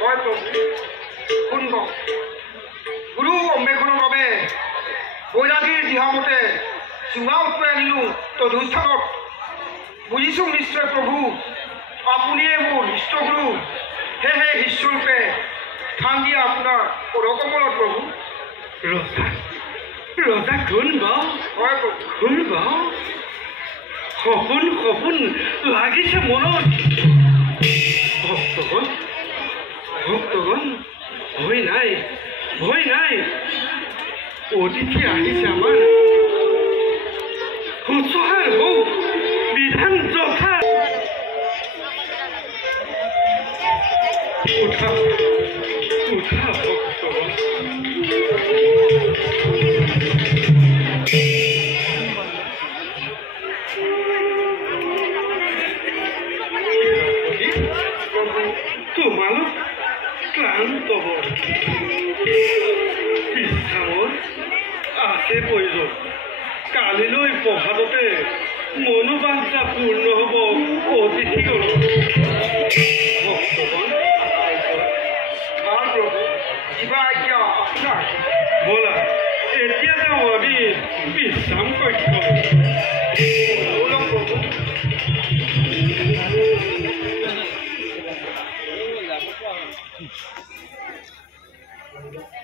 হয় প্ৰভু শুনব গুৰু অম্বেষণৰ বাবে বৈৰাগীৰ দিহামতে চুঙা উঠুৱাই আনিলোঁ তধুস্থানত বুজিছোঁ নিশ্চয় প্ৰভু আপুনিয়ে মোৰ ইষ্টগুৰু সেয়েহে শিষ্যৰূপে স্থান দিয়া আপোনাৰ পদকমলত প্ৰভু ৰজা ৰজা কোন বাও হয় প্ৰভু কোন বাও সপোন সপোন লাগিছে মনত ভক্তগণ ভক্তগণ ভয় নাই অতিথি আহিছে আমাৰ সুসহায় হওক বিধান যথা উঠা উঠা ভক্তগণ তোমালোক ক্লান্ত হল বিশ্ৰামৰ আছে প্ৰয়োজন কালিলৈ প্ৰভাততে মনোবাঞ্ছা পূৰ্ণ হ'ব অতিথিগণ ভক্তগণ ভাল প্ৰভু কিবা এতিয়া আপোনাৰ ব'লা এতিয়া যাওঁ আমি বিশ্ৰাম কক্ষ বলক প্ৰভু Thank you.